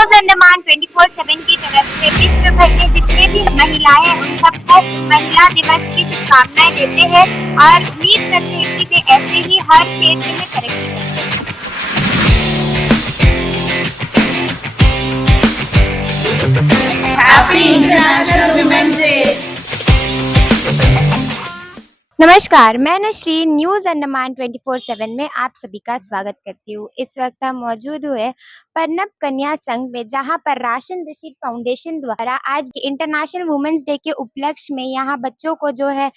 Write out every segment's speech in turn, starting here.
News Andaman 24/7 की तरफ से विश्व भर में जितने भी महिलाएं हैं उन सबको महिला दिवस की शुभकामनाएं देते हैं और उम्मीद करते हैं कि वे ऐसे ही हर क्षेत्र में तरक्की करें। Happy international women's day. नमस्कार, मैं नश्री न्यूज़ अंडमान 24/7 में आप सभी का स्वागत करती हूँ। इस वक्त हम मौजूद हुए परनप कन्या संघ में, जहाँ पर राशन रशीद फाउंडेशन द्वारा आज इंटरनेशनल वुमेन्स डे के उपलक्ष्य में यहाँ बच्चों को जो है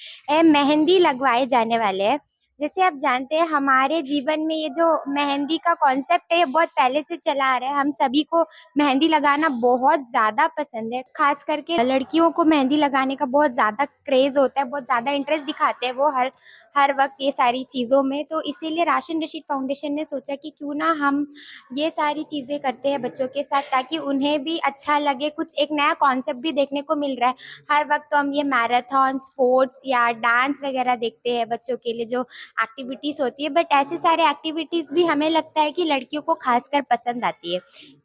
मेहंदी लगवाए जाने वाले हैं। जैसे आप जानते हैं, हमारे जीवन में ये जो मेहंदी का कॉन्सेप्ट है ये बहुत पहले से चला आ रहा है। हम सभी को मेहंदी लगाना बहुत ज़्यादा पसंद है, खास करके लड़कियों को मेहंदी लगाने का बहुत ज़्यादा क्रेज़ होता है, बहुत ज़्यादा इंटरेस्ट दिखाते हैं वो हर वक्त ये सारी चीज़ों में। तो इसीलिए राशन रशीद फाउंडेशन ने सोचा कि क्यों ना हम ये सारी चीज़ें करते हैं बच्चों के साथ, ताकि उन्हें भी अच्छा लगे, कुछ एक नया कॉन्सेप्ट भी देखने को मिल रहा है। हर वक्त तो हम ये मैराथन, स्पोर्ट्स या डांस वगैरह देखते हैं बच्चों के लिए जो एक्टिविटीज़ होती है, बट ऐसे सारे एक्टिविटीज़ भी हमें लगता है कि लड़कियों को खासकर पसंद आती है।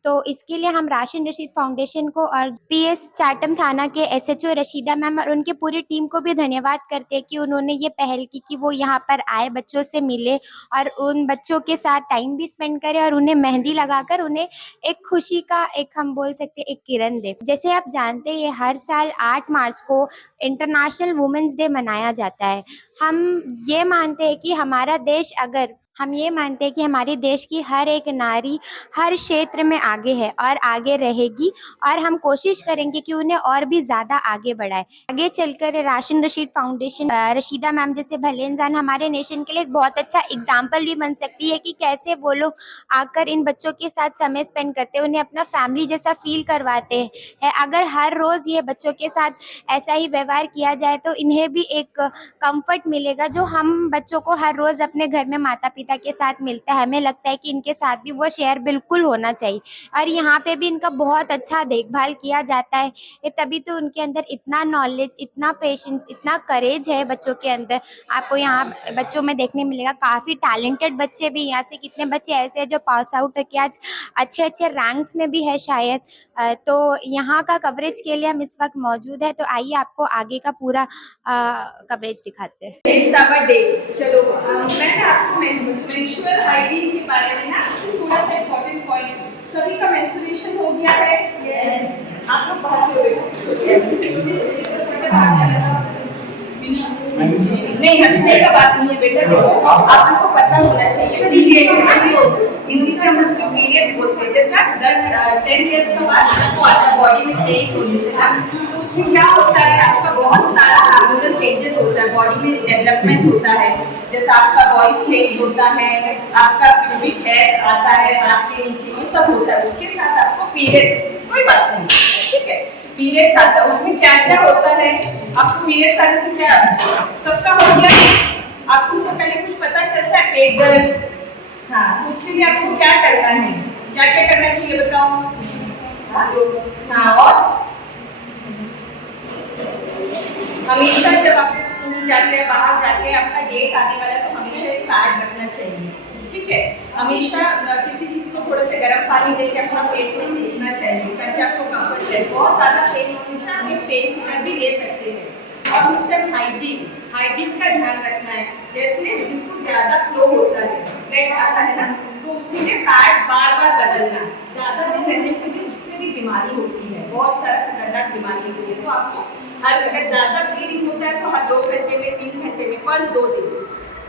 तो इसके लिए हम राशन रशीद फाउंडेशन को और पीएस चाटम थाना के एसएचओ रशीदा मैम और उनकी पूरी टीम को भी धन्यवाद करते हैं कि उन्होंने ये पहल की कि वो यहाँ पर आए, बच्चों से मिले और उन बच्चों के साथ टाइम भी स्पेंड करें और उन्हें मेहंदी लगाकर उन्हें एक खुशी का, एक हम बोल सकते हैं, एक किरण दे। जैसे आप जानते हैं, ये हर साल 8 मार्च को इंटरनेशनल वुमेन्स डे मनाया जाता है। हम ये मानते हैं कि हमारे देश की हर एक नारी हर क्षेत्र में आगे है और आगे रहेगी, और हम कोशिश करेंगे कि उन्हें और भी ज़्यादा आगे बढ़ाए। आगे चलकर ration Rashid foundation Rashida ma'am जैसे भले इंसान हमारे नेशन के लिए एक बहुत अच्छा एग्जाम्पल भी बन सकती है कि कैसे वो लोग आकर इन बच्चों के साथ समय स्पेंड करते हैं, उन्हें अपना फैमिली जैसा फील करवाते हैं। अगर हर रोज़ ये बच्चों के साथ ऐसा ही व्यवहार किया जाए तो इन्हें भी एक कंफर्ट मिलेगा, जो हम बच्चों को हर रोज़ अपने घर में माता पिता के साथ मिलता है। हमें लगता है कि इनके साथ भी वो शेयर बिल्कुल होना चाहिए और यहाँ पे भी इनका बहुत अच्छा देखभाल किया जाता है। ये तभी तो उनके अंदर इतना नॉलेज, इतना पेशेंस, इतना करेज है बच्चों के अंदर। आपको यहाँ बच्चों में देखने मिलेगा, काफ़ी टैलेंटेड बच्चे भी यहाँ से, कितने बच्चे ऐसे हैं जो पास आउट होकर आज अच्छे अच्छे रैंक्स में भी है शायद। तो यहाँ का कवरेज के लिए हम इस वक्त मौजूद है। तो आइए आपको आगे का पूरा कवरेज दिखाते हैं। चलो मैं ना आपको मेंस्ट्रुअल हाइजीन के बारे में ना थोड़ा सा इम्पोर्टेंट पॉइंट। सभी का मेंस्ट्रुएशन हो गया है? यस। आप लोग बहुत नहीं, हंसने का बात नहीं है बेटा। देखो, आप लोग को पता होना चाहिए पीरियड्स, हिंदी में हम लोग जो पीरियड्स बोलते हैं, जैसा 10 इयर्स के बाद आपको आता है बॉडी में चेंज होने से ना, तो उसमें क्या होता है, आपका बहुत सारा हार्मोनल चेंजेस होता है, बॉडी में डेवलपमेंट होता है। जैसा आपका वॉइस चेंज होता है, आपका प्यूबिक हेयर आता है आपके नीचे, ये सब होता है। उसके साथ आपको पीरियड्स, कोई बात नहीं, ठीक है, पीरियड्स आता है। उसमें क्या क्या होता है, आपको पीरियड्स आने से क्या सबका हो गया, आपको उससे पहले कुछ पता चलता है, पेट दर्द, हाँ, उसके लिए आपको क्या करना है, क्या क्या करना चाहिए बताओ? हाँ, और हमेशा जब आप स्कूल जाते हैं, बाहर जाते हैं, आपका डेट आने वाला है, तो हमेशा एक पैड रखना चाहिए, ठीक है। हमेशा किसी को थोड़ा सा गर्म पानी देकर अपना पेट में सेकना चाहिए ताकि आपको कंफर्ट रहे। बहुत ज़्यादा पेन होने से आप एक पेन किलर भी ले सकते हैं। और उस टाइम हाइजीन का ध्यान रखना है। जैसे जिसको ज़्यादा फ्लो होता है, ब्लड आता है ना, तो उसके लिए पैड बार बार बदलना। ज़्यादा दिन रहने से भी उससे भी बीमारी होती है, बहुत सारा खतरनाक बीमारी होती है। तो आपको अगर ज़्यादा ब्लीडिंग होता है तो हर 2 घंटे में, 3 घंटे में, फर्स्ट 2 दिन,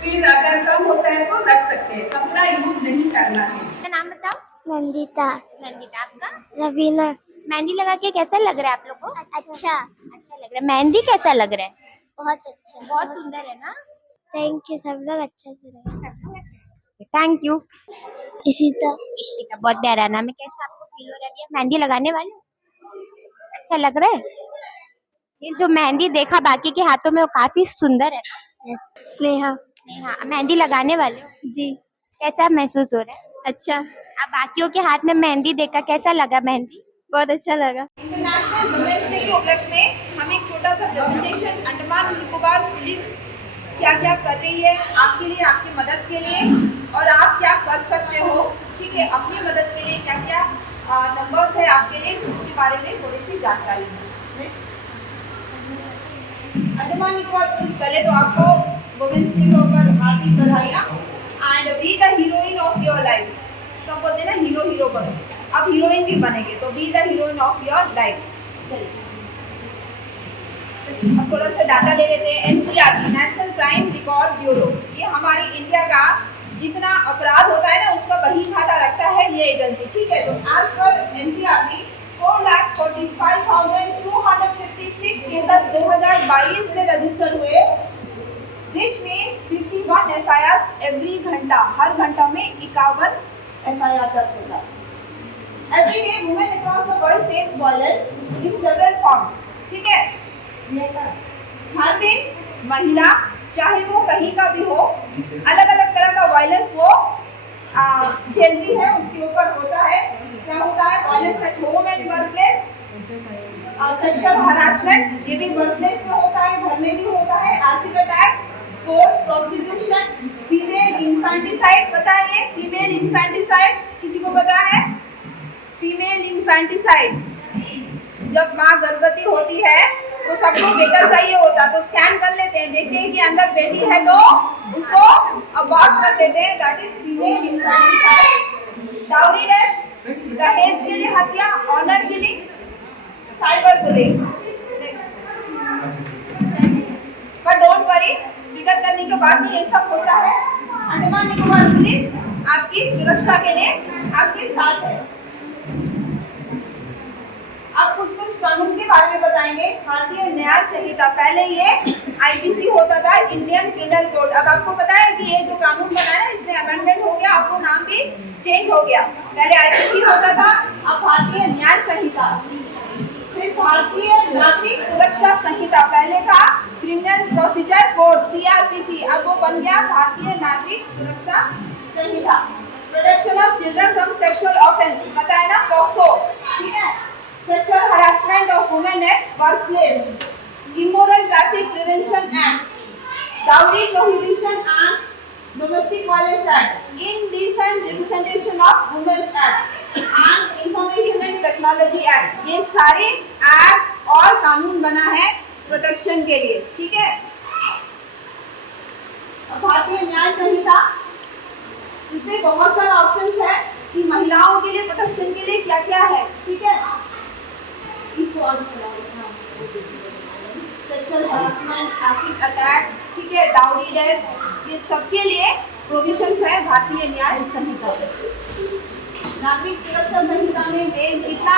फिर अगर कम होता है तो रख सकते हैं। कपड़ा यूज नहीं करना है। नाम बताओ। नंदिता। नंदिता, आपका? रवीना। मेहंदी लगा के कैसा लग रहा है आप लोग को? अच्छा। अच्छा लग रहा है। मेहंदी कैसा लग रहा है? बहुत अच्छा। बहुत सुंदर है ना? थैंक यू, सब लोग अच्छा से रहे। Thank you. इशिता। इशिता, बहुत प्यारा नाम है। कैसा आपको फील हो रहा है? मेहंदी लगाने वाले अच्छा लग रहा है? ये जो मेहंदी देखा बाकी के हाथों में, वो काफी सुंदर है। यस। स्नेहा। स्नेहा, मेहंदी लगाने वाले हो? जी। कैसा महसूस हो रहा है? अच्छा। अब बाकियों के हाथ में मेहंदी देखा कैसा लगा? मेहंदी बहुत अच्छा लगा। इंटरनेशनल वुमेन्स डे के उपलक्ष्य में हम एक छोटा सा प्रेजेंटेशन, अंडमान निकोबार पुलिस क्या क्या कर रही है आपके लिए, आपकी मदद के लिए, और आप क्या कर सकते हो, ठीक है, अपनी मदद के लिए क्या क्या नंबर्स है आपके लिए, उसके बारे में थोड़ी सी जानकारी है। नेक्स्ट, अंडमान निकोबार पुलिस, पहले तो आपको वुमेन्स डे के ऊपर हार्दिक बधाइयाँ। And be the heroine of your life, सब बोलते हैं ना हीरो हीरो बनो, अब हीरोइन भी बनेंगे, तो be the heroine of your life. चलिए अब थोड़ा सा डाटा ले लेते हैं। NCRB, national crime record bureau, ये हमारी इंडिया का जितना अपराध होता है ना उसका वही खाता रखता है ये एजेंसी, ठीक है। तो एज पर एनसीआरबी 4,45,256 केसेस 2022 में रजिस्टर हुए, which means 51 FIRs एवरी घंटा, हर घंटा में 51 FIR दर्ज होता है। Every day women across the world face violence in several forms, ठीक है। हर दिन महिला चाहे वो कहीं का भी हो, अलग अलग तरह का वायलेंस वो झेलती है, उसके ऊपर होता है। क्या होता है? Violence at home and work place, sexual harassment, ये भी वर्क प्लेस में होता है, घर में भी होता है, acid attack, force prostitution, female infanticide, पता है ये फीमेल इन्फेंटिसाइड किसी को पता है? फीमेल इन्फेंटिसाइड, जब माँ गर्भवती होती है तो सबको बेटा चाहिए होता, तो स्कैन कर लेते हैं, देखते हैं कि अंदर बेटी है तो उसको अबॉर्ट कर देते हैं, that is female infanticide. Dowry death, दहेज के लिए हत्या, ऑनर किलिंग, साइबर बुलिंग। पर डोंट वरी, फिकर करने की बात नहीं, ये सब होता है। अंडमान निकोबार पुलिस आपकी सुरक्षा के लिए आपके साथ है। अब कुछ कानून के बारे में बताएंगे। भारतीय न्याय संहिता, पहले ये आईपीसी होता था, इंडियन पिनल कोड। अब आपको पता है कि ये जो कानून बना है इसमें अमेंडमेंट हो गया, आपको नाम भी चेंज हो गया। पहले आईपीसी होता था, अब भारतीय न्याय संहिता। फिर भारतीय नागरिक सुरक्षा संहिता, पहले था क्रिमिनल प्रोसीजर कोड सीआरपीसी, अब वो बन गया भारतीय नागरिक सुरक्षा संहिता। Protection of children from sexual offence, पता है ना, पॉक्सो, ठीक है। Sexual harassment of women at workplace, Immoral Traffic Prevention Act, Dowry Prohibition and Domestic Violence Act, Indecent Representation of Women Act and Information and Technology Act, ये सारे act और कानून बना है प्रोटेक्शन के लिए, ठीक है। भारतीय न्याय संहिता, इसमें बहुत सारे ऑप्शंस है कि महिलाओं के लिए प्रोटेक्शन के लिए क्या क्या है, ठीक है। सेक्सुअल हरासमेंट, एसिड अटैक, ठीक है, डाउरी डेथ, ये सबके लिए प्रोविजंस है भारतीय न्याय संहिता। नागरिक सुरक्षा संहिता में कितना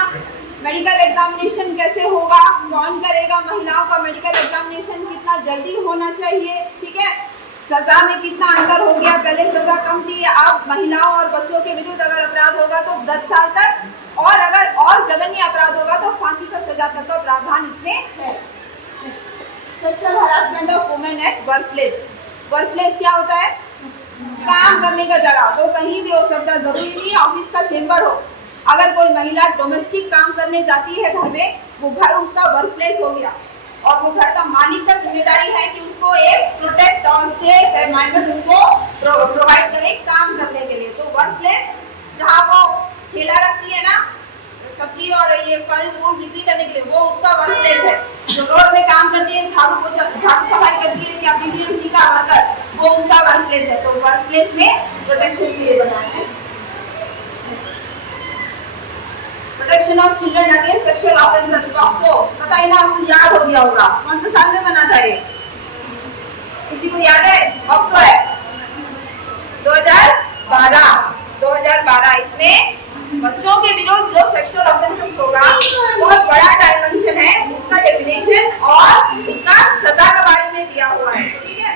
मेडिकल एग्जामिनेशन कैसे होगा, कौन करेगा, महिलाओं का मेडिकल एग्जामिनेशन कितना जल्दी होना चाहिए, ठीक है। सजा में कितना अंतर हो गया, पहले सजा कम थी, अब महिलाओं और बच्चों के विरुद्ध अगर अपराध होगा तो 10 साल तक, और अगर और जघन्य अपराध होगा तो फांसी का सजा तक का प्रावधान इसमें है। Sexual harassment of women at workplace, workplace क्या होता है? काम करने का जगह, वो कहीं भी हो सकता है, जरूरी नहीं ऑफिस का चेंबर हो। अगर कोई महिला डोमेस्टिक काम करने जाती है घर में, वो घर उसका वर्कप्लेस हो गया, और वो घर का मालिक का जिम्मेदारी है कि उसको एक प्रोटेक्ट और सेफ एनवायरनमेंट उसको प्रोवाइड करे काम करने के लिए। तो वर्कप्लेस, जहाँ वो ठेला रखती है ना सब्जी और ये फल फूल बिक्री करने के लिए, वो उसका वर्कप्लेस है। जो रोड में काम करती है, झाड़ू सफाई करती है, या बीबीएमसी का वर्कर, वो उसका वर्कप्लेस है। तो वर्कप्लेस में प्रोटेक्शन के लिए बनाया है। Protection of children against sexual offences, POCSO, पता है ना, आपको याद हो गया होगा, कौन से साल में बना था ये? किसी को याद है? पॉक्सो है 2012। इसमें बच्चों के विरुद्ध जो सेक्सुअल ऑफेंसेस होगा, बहुत बड़ा डायमेंशन है, उसका डेफिनेशन और उसका सजा के बारे में दिया हुआ है, ठीक है।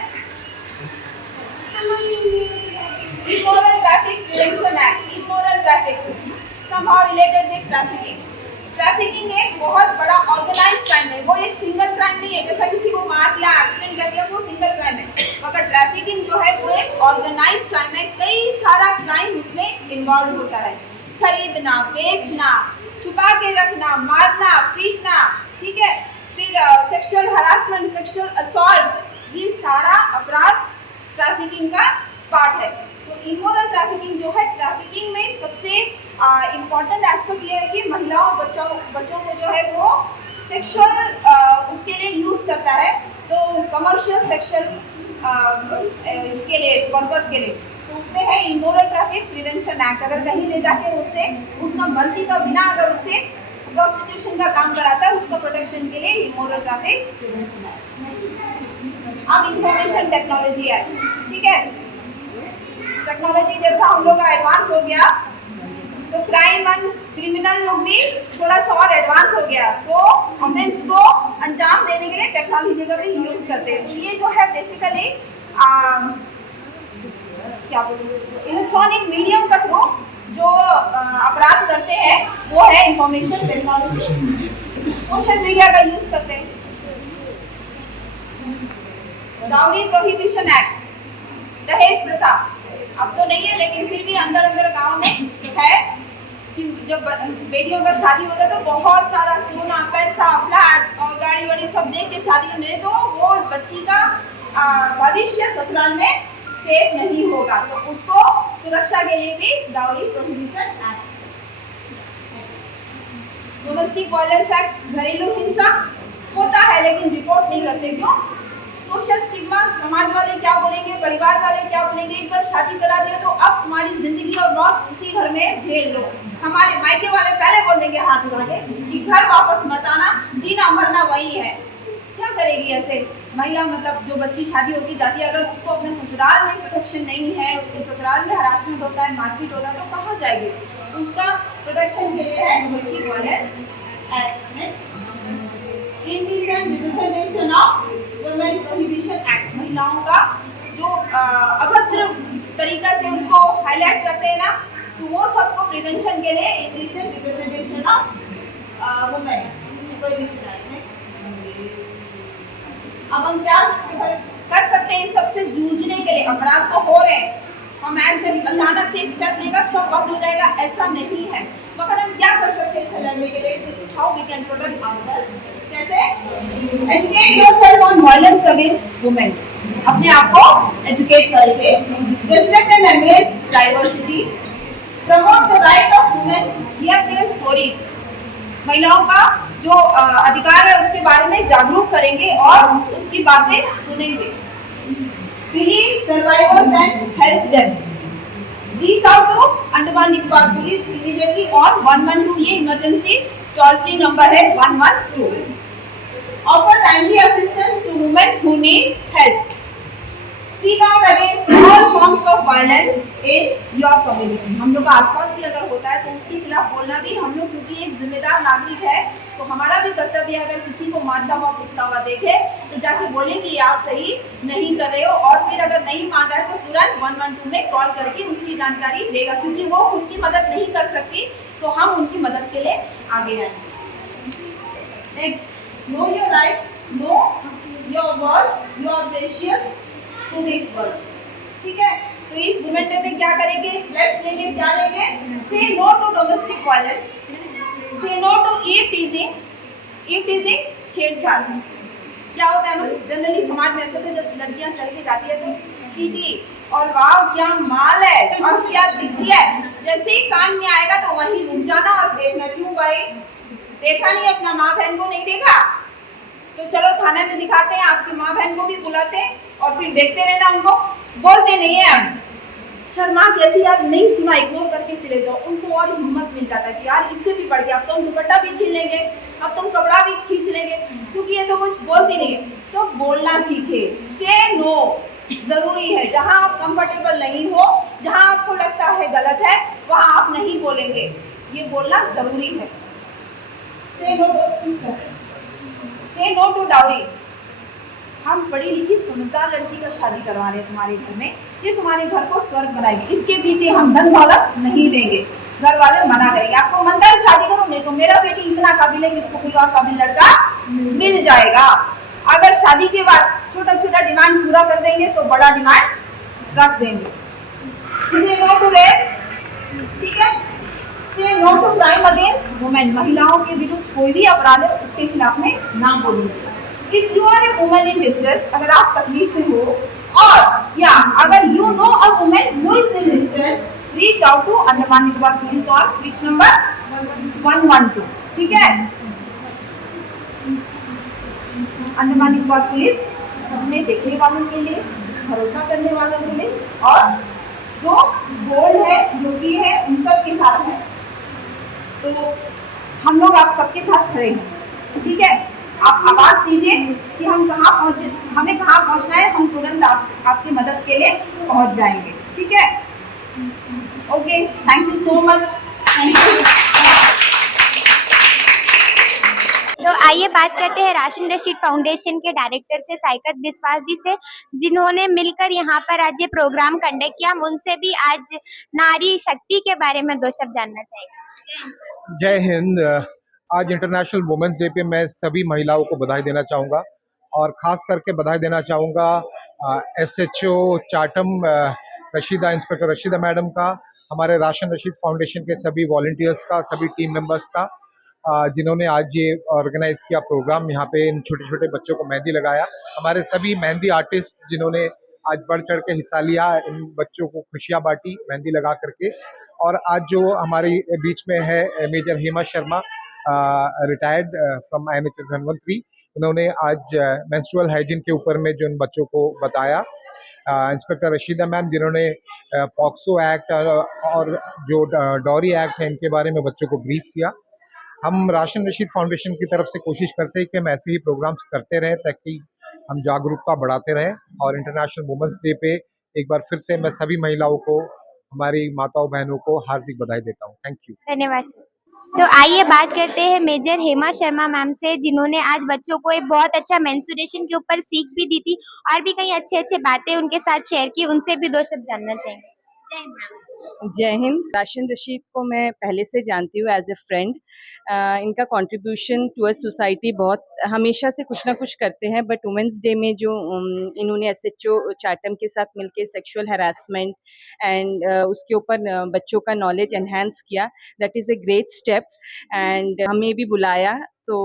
Immoral traffic prevention act, immoral traffic somehow related with trafficking। Trafficking एक बहुत बड़ा ऑर्गेनाइज्ड क्राइम है, वो एक सिंगल क्राइम नहीं है, जैसा किसी को मार दिया, एक्सीडेंट कर दिया, वो सिंगल क्राइम है। मगर ट्रैफिकिंग जो है वो एक ऑर्गेनाइज्ड क्राइम है, कई सारा क्राइम उसमें इन्वॉल्व होता है। खरीदना, बेचना, छुपा के रखना, मारना, पीटना, ठीक है। फिर सेक्सुअल हरासमेंट, सेक्सुअल असॉल्ट, ये सारा अपराध ट्रैफिकिंग का पार्ट है। तो इमोरल ट्रैफिकिंग जो है, ट्रैफिकिंग में सबसे इम्पॉर्टेंट एस्पेक्ट ये है कि महिलाओं और बच्चों को जो है वो सेक्सुअल उसके लिए यूज़ करता है, तो कमर्शियल सेक्सुअल इसके लिए पर्पस के लिए, तो उसमें है इमोरल ट्रैफिक प्रिवेंशन एक्ट। अगर कहीं ले जाके उससे उसका मर्जी का बिना अगर उससे प्रोस्टिट्यूशन का काम कराता है, उसका प्रोटेक्शन के लिए इमोरल ट्रैफिक प्रिवेंशन एक्ट। अब इंफॉर्मेशन टेक्नोलॉजी है, ठीक है, टेक्नोलॉजी जैसा हम लोग का एडवांस हो गया तो क्राइम एंड क्रिमिनल लोग भी थोड़ा सा और एडवांस हो गया, तो ऑफेंस को अंजाम देने के लिए टेक्नोलॉजी का भी यूज करते हैं। तो ये जो है बेसिकली क्या बोलूँ, इलेक्ट्रॉनिक मीडियम का थ्रू जो अपराध करते हैं वो है इंफॉर्मेशन टेक्नोलॉजी, सोशल मीडिया का यूज करते हैं। डाउरी प्रोहिबिशन एक्ट, दहेज प्रथा अब तो नहीं है लेकिन फिर भी अंदर अंदर गांव में है कि जब बेटियों का शादी होता है तो बहुत सारा सोना पैसा फ्लैट और गाड़ी वाड़ी सब देख के शादी करने, तो वो बच्ची का भविष्य ससुराल में सेफ नहीं होगा, तो उसको सुरक्षा के लिए भी dowry prohibition act. Domestic violence act, घरेलू हिंसा होता है लेकिन रिपोर्ट नहीं करते, क्यों? सोशल स्टिग्मा, समाज वाले क्या बोलेंगे, परिवार वाले क्या बोलेंगे, एक बार शादी करा दिया तो अब तुम्हारी जिंदगी और मौत उसी घर में झेल लो। हमारे मायके वाले पहले बोल देंगे हाथ उठा के कि घर वापस मत आना, जीना मरना वही है। क्या करेगी ऐसे महिला? मतलब जो बच्ची शादी होगी जाती है, अगर उसको अपने ससुराल में प्रोटेक्शन नहीं है, उसके ससुराल में हरासमेंट होता है, मारपीट होता है, तो कहाँ जाएगी? तो उसका प्रोटेक्शन के लिए है domestic violence act. Next, indecent representation of women prohibition act, महिलाओं का जो अभद्र तरीका से उसको हाईलाइट करते हैं ना, तो वो सबको प्रिवेंशन के लिए indecent representation of women prohibition act. Next, अब हम क्या कर सकते हैं इस सबसे जूझने के लिए? अपराध तो हो रहे हैं, हम ऐसे अचानक से एक स्टेप लेगा सब बंद हो जाएगा, ऐसा नहीं है, मगर हम क्या कर सकते हैं इससे लड़ने के लिए? This is how we can protect ourselves. कैसे? Educate yourself on violence against women, अपने आप को एजुकेट करेंगे। Respect and embrace diversity, promote the right of women hear their stories, महिलाओं का जो अधिकार है उसके बारे में जागरूक करेंगे और उसकी बातें सुनेंगे। Believe survivors and help them. Reach out to Andaman Nicobar Police immediately on 112, ये इमरजेंसी टोल फ्री नंबर है 112. Offer timely assistance to women who need help. Speak out against all forms of violence in your community. हम लोग का आसपास भी अगर होता है तो उसके खिलाफ बोलना भी हम लोग, क्योंकि एक जिम्मेदार नागरिक है तो हमारा भी कर्तव्य है। अगर किसी को मारता हुआ पिटता हुआ देखे तो जाके बोले कि आप सही नहीं कर रहे हो, और फिर अगर नहीं मान रहा है तो तुरंत 112 में कॉल करके उसकी जानकारी देगा, क्योंकि वो खुद की मदद नहीं कर सकती तो हम उनकी मदद के लिए आगे आए। Next, know your rights, know your worth, you are precious to this world. ठीक है, तो इस वुमेन डे में क्या करेंगे? लेट्स लेंगे, क्या लेंगे? Say no to domestic violence, say no to eve teasing. Eve teasing छेड़छाड़ क्या होता है? जनरली समाज में ऐसा होता है जब लड़कियां चढ़ के जाती है तो सीटी और वाह क्या माल है और क्या दिखती है, जैसे ही कान में आएगा तो वहीं रुक जाना और देखना। क्यों भाई? देखा नहीं अपना माँ बहन को? नहीं देखा तो चलो थाने में दिखाते हैं, आपकी माँ बहन को भी बुलाते हैं और फिर देखते रहना, उनको बोलते नहीं है हम शर्मा कैसी यार, नहीं सुना, इग्नोर करके चले जाओ। उनको और हिम्मत मिल जाता है कि यार इससे भी बढ़ गया, अब तो हम दुपट्टा भी छीन लेंगे, अब तुम कपड़ा भी खींच लेंगे, क्योंकि ये तो कुछ बोलती नहीं है। तो बोलना सीखे, से नो जरूरी है। जहाँ आप कंफर्टेबल नहीं हो, जहाँ आपको लगता है गलत है, वहाँ आप नहीं बोलेंगे, ये बोलना जरूरी है। Say no to dowry. हम पढ़ी लिखी समझदार लड़की का शादी करवा रहे हैं तुम्हारे घर में, ये तुम्हारे घर को स्वर्ग बनाएगी, इसके पीछे हम धन दौलत नहीं देंगे। घर वाले मना करेंगे, आपको मनता है शादी करो, नहीं तो मेरा बेटी इतना काबिल है कि इसको कोई और काबिल लड़का मिल जाएगा। अगर शादी के बाद छोटा छोटा डिमांड पूरा कर देंगे तो बड़ा डिमांड रख देंगे। से नो टू रेप, ठीक है, say no to crime against women, महिलाओं के विरुद्ध कोई भी अपराध है उसके खिलाफ में ना बोलेंगे। If you are a woman in distress, अगर आप तकलीफ में हो, और या अगर you know a woman who is in distress, reach out to Andaman Nicobar police और विच नंबर 112, ठीक है। अंडमान निकोबार पुलिस सबने देखने वालों के लिए, भरोसा करने वालों के लिए, और जो बोल्ड है, जो भी है, उन सब के साथ है। तो हम लोग आप सबके साथ खड़े हैं, ठीक है। आप आवाज दीजिए कि हम कहाँ पहुँचे, हमें कहाँ पहुँचना है, हम तुरंत आपकी मदद के लिए पहुँच जाएंगे, ठीक है। Okay, thank you so much, thank you. तो आइए बात करते हैं राशन रशीद फाउंडेशन के डायरेक्टर से, साइकत बिस्वास जी से, जिन्होंने मिलकर यहाँ पर आज ये प्रोग्राम कंडक्ट किया। हम उनसे भी आज नारी शक्ति के बारे में दो शब्द जानना चाहेंगे। जय हिंद। आज इंटरनेशनल वुमेन्स डे पे मैं सभी महिलाओं को बधाई देना चाहूँगा, और ख़ास करके बधाई देना चाहूँगा SHO चाटम रशीदा, इंस्पेक्टर रशीदा मैडम का, हमारे राशन रशीद फाउंडेशन के सभी वॉलंटियर्स का, सभी टीम मेंबर्स का, जिन्होंने आज ये ऑर्गेनाइज किया प्रोग्राम। यहाँ पे इन छोटे छोटे बच्चों को मेहंदी लगाया, हमारे सभी मेहंदी आर्टिस्ट जिन्होंने आज बढ़ चढ़ के हिस्सा लिया, इन बच्चों को खुशियाँ बांटी मेहंदी लगा करके। और आज जो हमारे बीच में है major Hema Sharma, retired from INHS Dhanvantari, उन्होंने आज मेंस्ट्रुअल हाइजीन के ऊपर में जो इन बच्चों को बताया। इंस्पेक्टर रशीदा मैम, जिन्होंने पॉक्सो एक्ट और जो डॉरी एक्ट है, इनके बारे में बच्चों को ब्रीफ किया। हम राशन रशीद फाउंडेशन की तरफ से कोशिश करते हैं कि हम ऐसे ही प्रोग्राम्स करते रहें, ताकि हम जागरूकता बढ़ाते रहें। और इंटरनेशनल वुमेन्स डे पे एक बार फिर से मैं सभी महिलाओं को, हमारी माताओं बहनों को हार्दिक बधाई देता हूँ। Thank you. धन्यवाद सर। तो आइए बात करते हैं मेजर हेमा शर्मा मैम से, जिन्होंने आज बच्चों को एक बहुत अच्छा मेंस्ट्रुएशन के ऊपर सीख भी दी थी और भी कई अच्छे अच्छे बातें उनके साथ शेयर की। उनसे भी दो शब्द जानना चाहेंगे। जय हिंद मैम। जय हिंद। राशन रशीद को मैं पहले से जानती हूँ एज ए फ्रेंड। इनका कंट्रीब्यूशन टुवर्ड्स सोसाइटी बहुत, हमेशा से कुछ ना कुछ करते हैं, बट वुमेंस डे में जो इन्होंने SHO चाटम के साथ मिलके सेक्सुअल हरासमेंट एंड उसके ऊपर बच्चों का नॉलेज एनहांस किया, that is a great step. And हमें भी बुलाया, तो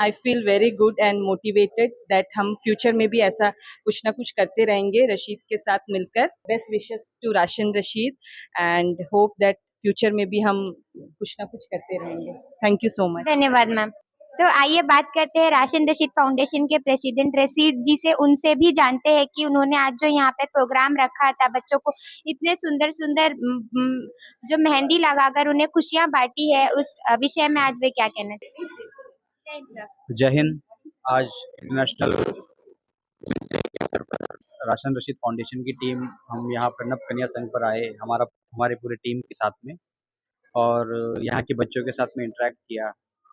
I feel very good and motivated that हम फ्यूचर में भी ऐसा कुछ ना कुछ करते रहेंगे रशीद के साथ मिलकर। Best wishes to Rashan Rashid and hope that future में भी हम कुछ ना कुछ करते रहेंगे। Thank you so much. धन्यवाद मैम। तो आइए बात करते हैं राशन रशीद फाउंडेशन के प्रेसिडेंट रशीद जी से। उनसे भी जानते हैं कि उन्होंने आज जो यहाँ पे प्रोग्राम रखा था, बच्चों को इतने सुंदर सुंदर जो मेहंदी लगाकर उन्हें खुशियाँ बांटी है, उस विषय में आज वे क्या कहना चाहिए। जय हिंद। आज इंटरनेशनल वुमेन्स डे के अवसर पर राशन रशीद फाउंडेशन की टीम, हम यहाँ प्रणब कन्या संघ पर आए, हमारे पूरे टीम के साथ में, और यहाँ के बच्चों के साथ में इंटरेक्ट किया।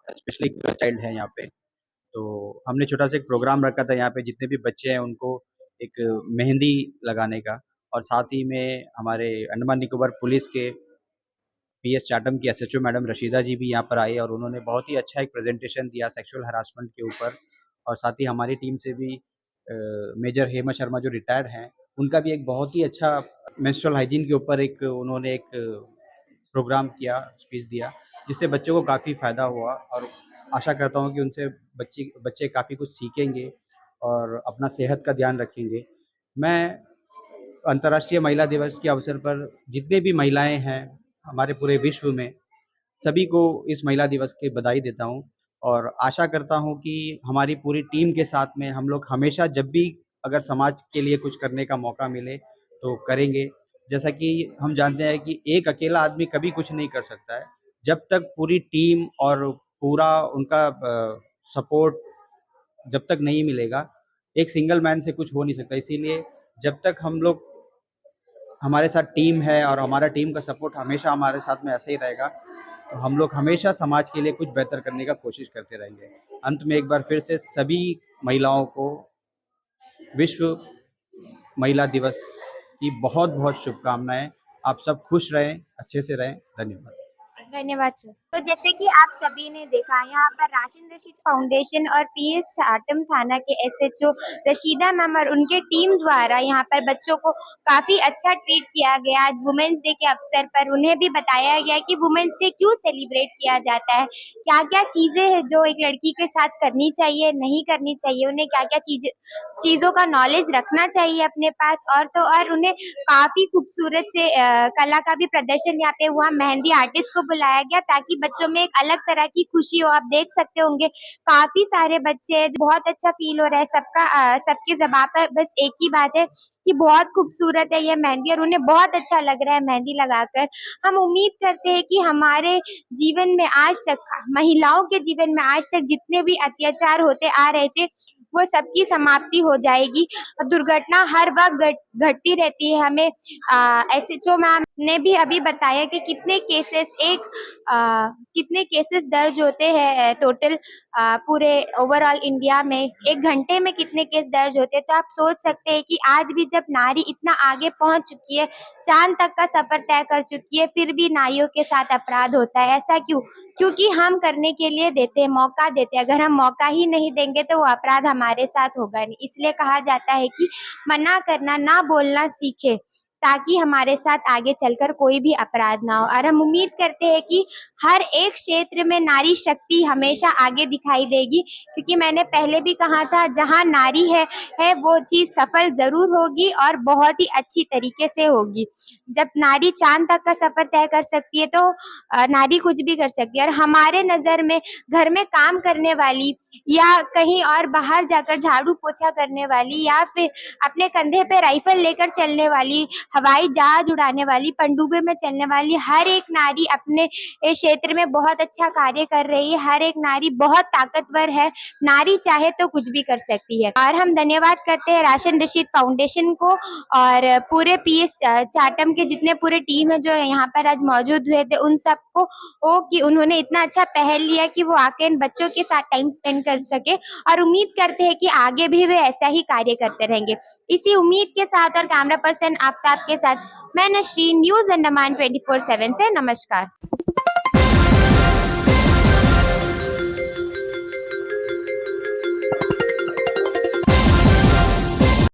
स्पेशली चाइल्ड है यहाँ पे, तो हमने छोटा सा एक प्रोग्राम रखा था यहाँ पे, जितने भी बच्चे हैं उनको एक मेहंदी लगाने का। और साथ ही में हमारे अंडमान निकोबार पुलिस के PS चाटम की SHO मैडम रशीदा जी भी यहाँ पर आई, और उन्होंने बहुत ही अच्छा एक प्रेजेंटेशन दिया सेक्सुअल हरासमेंट के ऊपर। और साथ ही हमारी टीम से भी मेजर हेमा शर्मा जो रिटायर्ड हैं, उनका भी एक बहुत ही अच्छा मेंस्ट्रुअल हाइजीन के ऊपर उन्होंने एक प्रोग्राम किया, स्पीच दिया, जिससे बच्चों को काफ़ी फ़ायदा हुआ। और आशा करता हूँ कि उनसे बच्चे काफ़ी कुछ सीखेंगे और अपना सेहत का ध्यान रखेंगे। मैं अंतर्राष्ट्रीय महिला दिवस के अवसर पर जितने भी महिलाएं हैं हमारे पूरे विश्व में, सभी को इस महिला दिवस की बधाई देता हूं, और आशा करता हूं कि हमारी पूरी टीम के साथ में हम लोग हमेशा, जब भी अगर समाज के लिए कुछ करने का मौका मिले तो करेंगे। जैसा कि हम जानते हैं कि एक अकेला आदमी कभी कुछ नहीं कर सकता है, जब तक पूरी टीम और पूरा उनका सपोर्ट जब तक नहीं मिलेगा, एक सिंगल मैन से कुछ हो नहीं सकता। इसीलिए जब तक हम लोग, हमारे साथ टीम है और हमारा टीम का सपोर्ट हमेशा हमारे साथ में ऐसे ही रहेगा, तो हम लोग हमेशा समाज के लिए कुछ बेहतर करने का कोशिश करते रहेंगे। अंत में एक बार फिर से सभी महिलाओं को विश्व महिला दिवस की बहुत बहुत शुभकामनाएं। आप सब खुश रहें, अच्छे से रहें। धन्यवाद। धन्यवाद सर। तो जैसे कि आप सभी ने देखा यहाँ पर राशन रशीद फाउंडेशन और पीएस चाटम थाना के एसएचओ रशीदा मैम और उनके टीम द्वारा यहाँ पर बच्चों को काफी अच्छा ट्रीट किया गया। आज वुमेन्स डे के अवसर पर उन्हें भी बताया गया कि वुमेन्स डे क्यों सेलिब्रेट किया जाता है, क्या क्या चीजें हैं जो एक लड़की के साथ करनी चाहिए, नहीं करनी चाहिए, उन्हें क्या क्या चीजों का नॉलेज रखना चाहिए अपने पास। और तो और उन्हें काफी खूबसूरत से कला का भी प्रदर्शन यहाँ पे हुआ। मेहंदी आर्टिस्ट को बुलाया गया ताकि बच्चों में एक अलग तरह की खुशी हो। आप देख सकते होंगे काफी सारे बच्चे हैं, बहुत अच्छा फील हो रहा है। सबके ज़बान पर बस एक ही बात है कि बहुत खूबसूरत है ये मेहंदी और उन्हें बहुत अच्छा लग रहा है मेहंदी लगाकर। हम उम्मीद करते हैं कि हमारे जीवन में आज तक, महिलाओं के जीवन में आज तक जितने भी अत्याचार होते आ रहे थे वो सबकी समाप्ति हो जाएगी। दुर्घटना हर वक्त घटती रहती है। हमें एसएचओ मैम ने भी अभी बताया कि कितने केसेस दर्ज होते हैं टोटल पूरे ओवरऑल इंडिया में, एक घंटे में कितने केस दर्ज होते हैं। तो आप सोच सकते हैं कि आज भी जब नारी इतना आगे पहुंच चुकी है, चांद तक का सफर तय कर चुकी है, फिर भी नारियों के साथ अपराध होता है। ऐसा क्यों? क्योंकि हम करने के लिए देते हैं, मौका देते हैं। अगर हम मौका ही नहीं देंगे तो वो अपराध हमारे साथ होगा नहीं। इसलिए कहा जाता है कि मना करना, ना बोलना सीखे ताकि हमारे साथ आगे चलकर कोई भी अपराध ना हो। और हम उम्मीद करते हैं कि हर एक क्षेत्र में नारी शक्ति हमेशा आगे दिखाई देगी, क्योंकि मैंने पहले भी कहा था जहाँ नारी है वो चीज़ सफल ज़रूर होगी और बहुत ही अच्छी तरीके से होगी। जब नारी चाँद तक का सफ़र तय कर सकती है तो नारी कुछ भी कर सकती है। और हमारे नज़र में घर में काम करने वाली या कहीं और बाहर जाकर झाड़ू पोछा करने वाली या फिर अपने कंधे पे राइफल लेकर चलने वाली, हवाई जहाज उड़ाने वाली, पनडुब्बी में चलने वाली हर एक नारी अपने क्षेत्र में बहुत अच्छा कार्य कर रही है। हर एक नारी बहुत ताकतवर है। नारी चाहे तो कुछ भी कर सकती है। और हम धन्यवाद करते हैं राशन रशीद फाउंडेशन को और पूरे पीएस चाटम के जितने पूरे टीम है जो यहाँ पर आज मौजूद हुए थे, उन सबको कि उन्होंने इतना अच्छा पहल लिया कि वो आके इन बच्चों के साथ टाइम स्पेंड कर सके। और उम्मीद करते हैं कि आगे भी वे ऐसा ही कार्य करते रहेंगे। इसी उम्मीद के साथ और कैमरा पर्सन आफ्ताब के साथ मैं नशरीन, न्यूज़ अंडमान 24/7 से नमस्कार।